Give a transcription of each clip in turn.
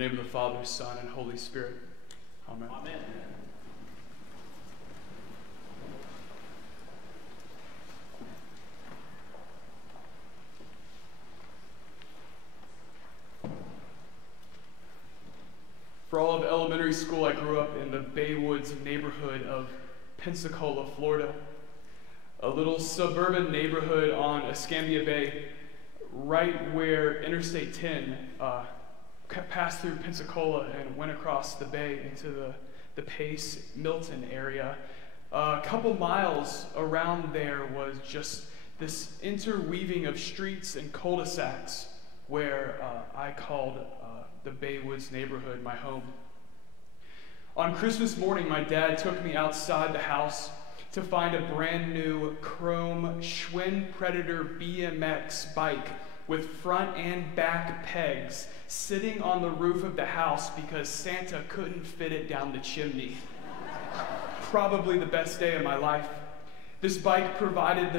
name of the Father, Son, and Holy Spirit. Amen. Amen. For all of elementary school, I grew up in the Baywoods neighborhood of Pensacola, Florida, a little suburban neighborhood on Escambia Bay, right where Interstate 10 passed through Pensacola and went across the bay into the Pace, Milton area. A couple miles around there was just this interweaving of streets and cul-de-sacs where I called the Baywoods neighborhood my home. On Christmas morning, my dad took me outside the house to find a brand new chrome Schwinn Predator BMX bike with front and back pegs sitting on the roof of the house because Santa couldn't fit it down the chimney. Probably the best day of my life. This bike provided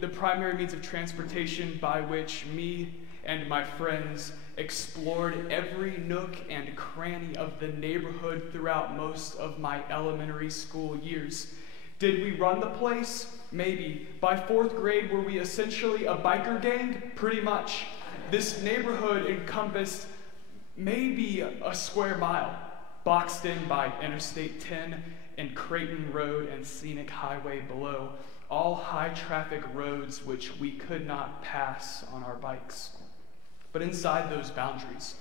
the primary means of transportation by which me and my friends explored every nook and cranny of the neighborhood throughout most of my elementary school years. Did we run the place? Maybe. By 4th grade, were we essentially a biker gang? Pretty much. This neighborhood encompassed maybe a square mile, boxed in by Interstate 10 and Creighton Road and Scenic Highway below, all high-traffic roads which we could not pass on our bikes. But inside those boundaries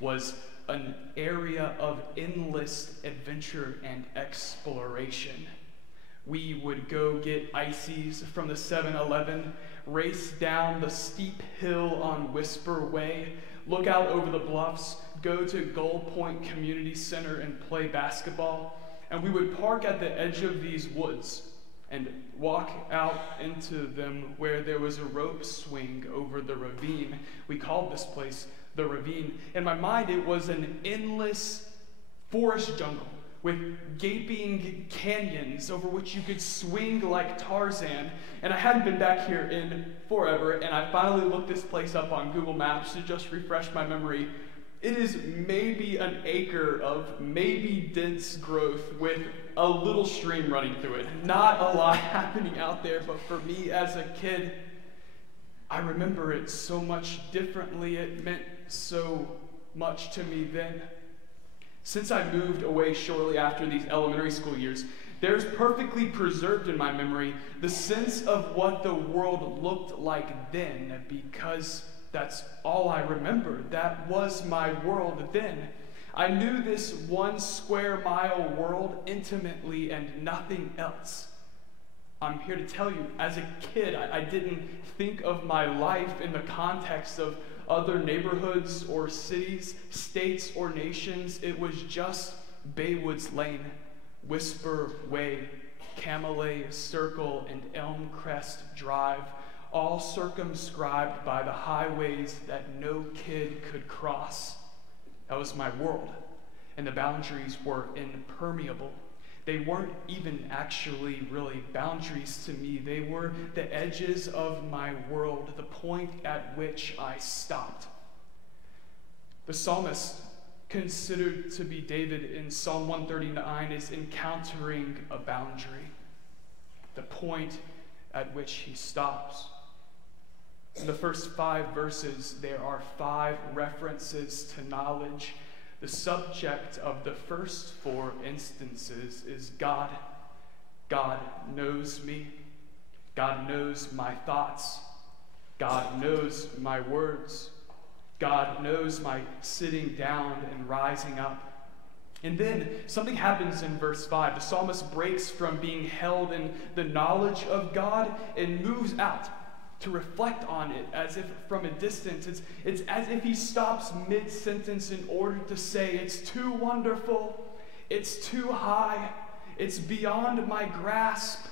was an area of endless adventure and exploration. We would go get ices from the 7-Eleven, race down the steep hill on Whisper Way, look out over the bluffs, go to Gull Point Community Center and play basketball, and we would park at the edge of these woods and walk out into them where there was a rope swing over the ravine. We called this place the Ravine. In my mind, it was an endless forest jungle with gaping canyons over which you could swing like Tarzan. And I hadn't been back here in forever, and I finally looked this place up on Google Maps to just refresh my memory. It is maybe an acre of maybe dense growth with a little stream running through it. Not a lot happening out there, but for me as a kid, I remember it so much differently. It meant so much to me then. Since I moved away shortly after these elementary school years, there's perfectly preserved in my memory the sense of what the world looked like then, because that's all I remember. That was my world then. I knew this 1 square mile world intimately and nothing else. I'm here to tell you, as a kid, I didn't think of my life in the context of other neighborhoods or cities, states or nations. It was just Baywoods Lane, Whisper Way, Camelot Circle, and Elmcrest Drive, all circumscribed by the highways that no kid could cross. That was my world, and the boundaries were impermeable. They weren't even actually really boundaries to me. They were the edges of my world, the point at which I stopped. The psalmist, considered to be David in Psalm 139, is encountering a boundary, the point at which he stops. In the first 5 verses, there are 5 references to knowledge. The subject of the first 4 instances is God. God knows me. God knows my thoughts. God knows my words. God knows my sitting down and rising up. And then something happens in verse 5. The psalmist breaks from being held in the knowledge of God and moves out to reflect on it as if from a distance. It's as if he stops mid-sentence in order to say, it's too wonderful, it's too high, it's beyond my grasp.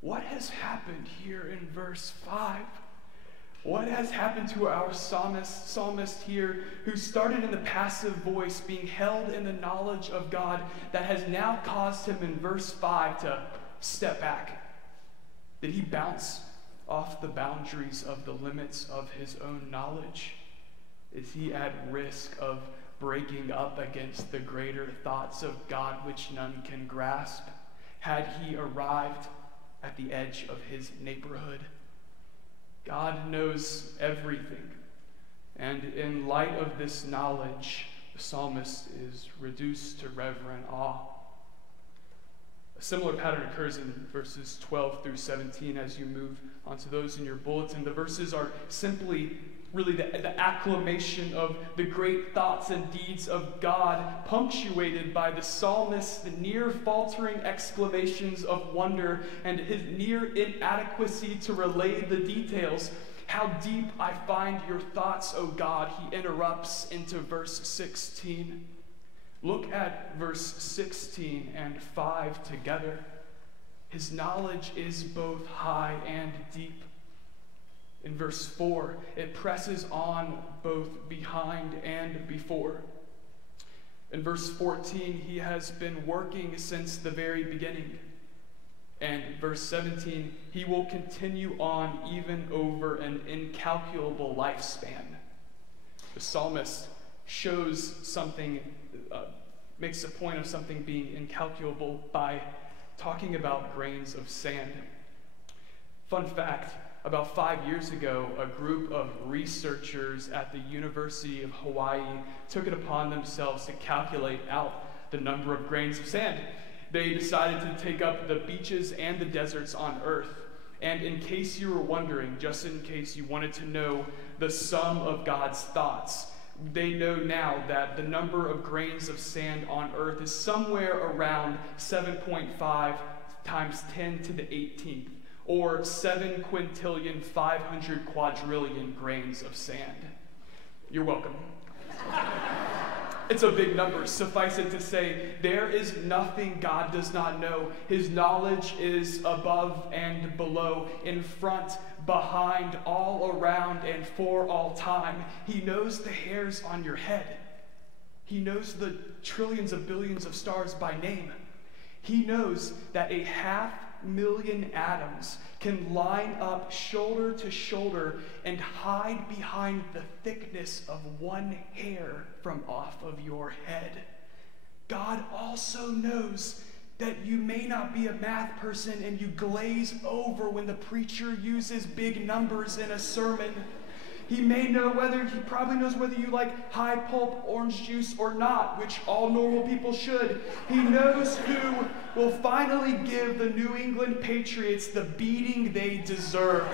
What has happened here in verse 5? What has happened to our psalmist here, who started in the passive voice, being held in the knowledge of God, that has now caused him in verse 5 to step back? Did he bounce off the boundaries of the limits of his own knowledge? Is he at risk of breaking up against the greater thoughts of God which none can grasp, had he arrived at the edge of his neighborhood. God knows everything, and in light of this knowledge, the psalmist is reduced to reverent awe. A similar pattern occurs in verses 12 through 17 as you move onto those in your bulletin. The verses are simply really the acclamation of the great thoughts and deeds of God, punctuated by the psalmist's near faltering exclamations of wonder and his near inadequacy to relay the details. How deep I find your thoughts, O God, he interrupts into verse 16. Look at verse 16 and 5 together. His knowledge is both high and deep. In verse 4, it presses on both behind and before. In verse 14, he has been working since the very beginning. And verse 17, he will continue on even over an incalculable lifespan. The psalmist shows something, makes a point of something being incalculable by talking about grains of sand. Fun fact, about 5 years ago, a group of researchers at the University of Hawaii took it upon themselves to calculate out the number of grains of sand. They decided to take up the beaches and the deserts on Earth. And in case you were wondering, just in case you wanted to know the sum of God's thoughts, they know now that the number of grains of sand on Earth is somewhere around 7.5 times 10 to the 18th, or 7,500,000,000,000,000,000 grains of sand. You're welcome. It's a big number. Suffice it to say, there is nothing God does not know. His knowledge is above and below, in front, behind, all around, and for all time. He knows the hairs on your head. He knows the trillions of billions of stars by name. He knows that 500,000 atoms can line up shoulder to shoulder and hide behind the thickness of one hair from off of your head. God also knows that you may not be a math person and you glaze over when the preacher uses big numbers in a sermon. He probably knows whether you like high pulp orange juice or not, which all normal people should. He knows who will finally give the New England Patriots the beating they deserve.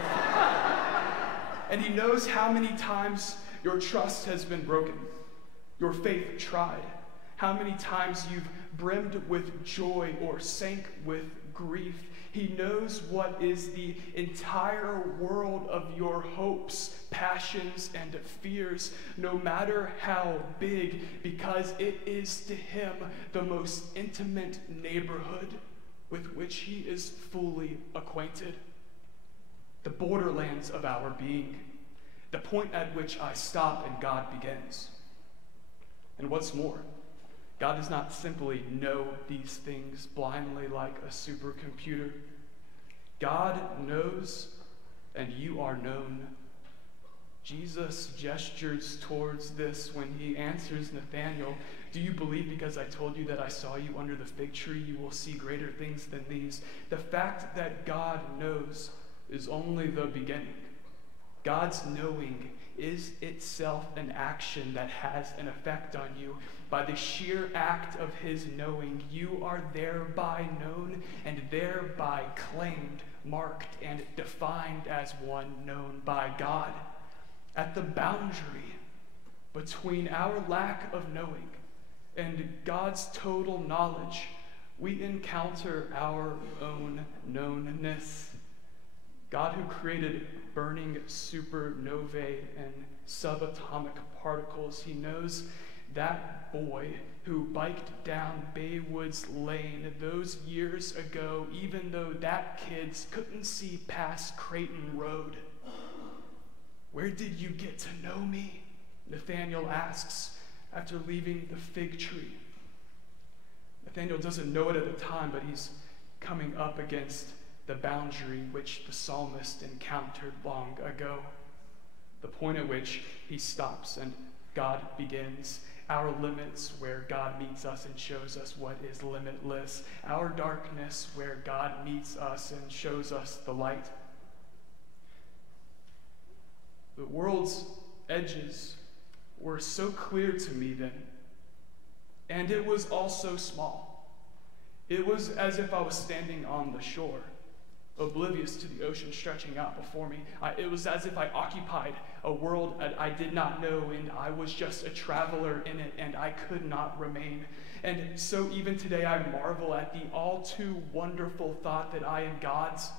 And he knows how many times your trust has been broken, your faith tried, how many times you've brimmed with joy or sank with grief. He knows what is the entire world of your hopes, passions, and fears, no matter how big, because it is to him the most intimate neighborhood with which he is fully acquainted. The borderlands of our being, the point at which I stop and God begins. And what's more, God does not simply know these things blindly like a supercomputer. God knows, and you are known. Jesus gestures towards this when he answers Nathanael, "Do you believe because I told you that I saw you under the fig tree, you will see greater things than these?" The fact that God knows is only the beginning. God's knowing is itself an action that has an effect on you. By the sheer act of his knowing, you are thereby known and thereby claimed, marked, and defined as one known by God. At the boundary between our lack of knowing and God's total knowledge, we encounter our own knownness. God, who created burning supernovae and subatomic particles, he knows that boy who biked down Baywood's Lane those years ago, even though that kid couldn't see past Creighton Road. "Where did you get to know me?" Nathanael asks after leaving the fig tree. Nathanael doesn't know it at the time, but he's coming up against the boundary which the psalmist encountered long ago. The point at which he stops and God begins, our limits where God meets us and shows us what is limitless, our darkness where God meets us and shows us the light. The world's edges were so clear to me then, and it was all so small. It was as if I was standing on the shore, oblivious to the ocean stretching out before me. It was as if I occupied a world that I did not know, and I was just a traveler in it, and I could not remain. And so even today I marvel at the all too wonderful thought that I am God's,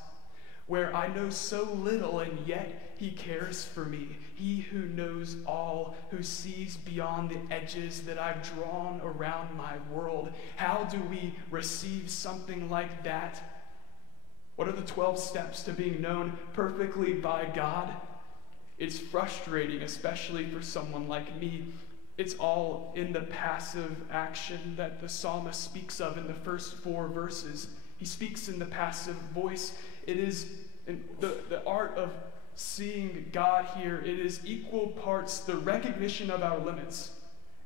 where I know so little and yet he cares for me. He who knows all, who sees beyond the edges that I've drawn around my world. How do we receive something like that? What are the 12 steps to being known perfectly by God? It's frustrating, especially for someone like me. It's all in the passive action that the psalmist speaks of in the first 4 verses. He speaks in the passive voice. It is the art of seeing God here. It is equal parts the recognition of our limits,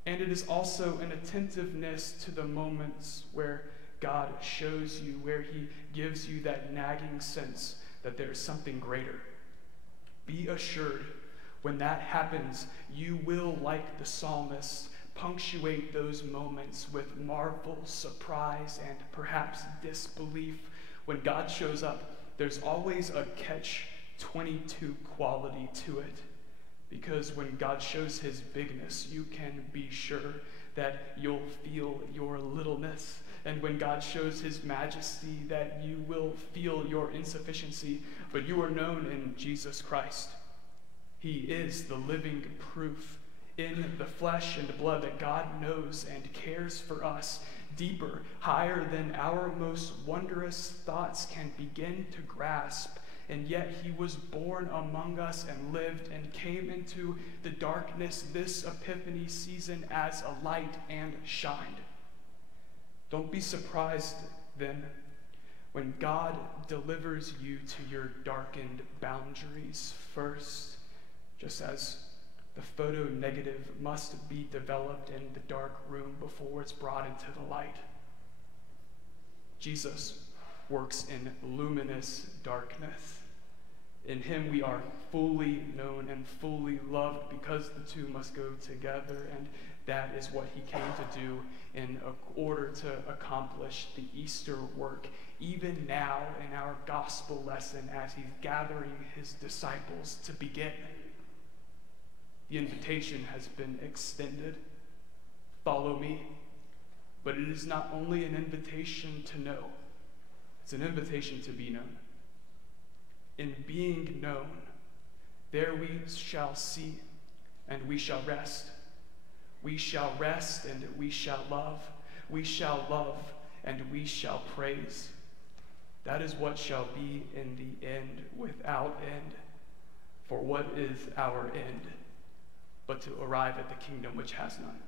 and it is also an attentiveness to the moments where God shows you, where he gives you that nagging sense that there is something greater. Be assured, when that happens, you will, like the psalmist, punctuate those moments with marvel, surprise, and perhaps disbelief. When God shows up, there's always a catch-22 quality to it. Because when God shows his bigness, you can be sure that you'll feel your littleness. And when God shows his majesty, that you will feel your insufficiency. But you are known in Jesus Christ. He is the living proof in the flesh and blood that God knows and cares for us deeper, higher than our most wondrous thoughts can begin to grasp. And yet he was born among us and lived and came into the darkness this Epiphany season as a light and shined. Don't be surprised then when God delivers you to your darkened boundaries first, just as the photo negative must be developed in the dark room before it's brought into the light. Jesus works in luminous darkness. In him we are fully known and fully loved, because the two must go together, and that is what he came to do in order to accomplish the Easter work, even now in our gospel lesson as he's gathering his disciples to begin. The invitation has been extended. Follow me. But it is not only an invitation to know, it's an invitation to be known. In being known, there we shall see and we shall rest. We shall rest and we shall love. We shall love and we shall praise. That is what shall be in the end without end. For what is our end but to arrive at the kingdom which has none?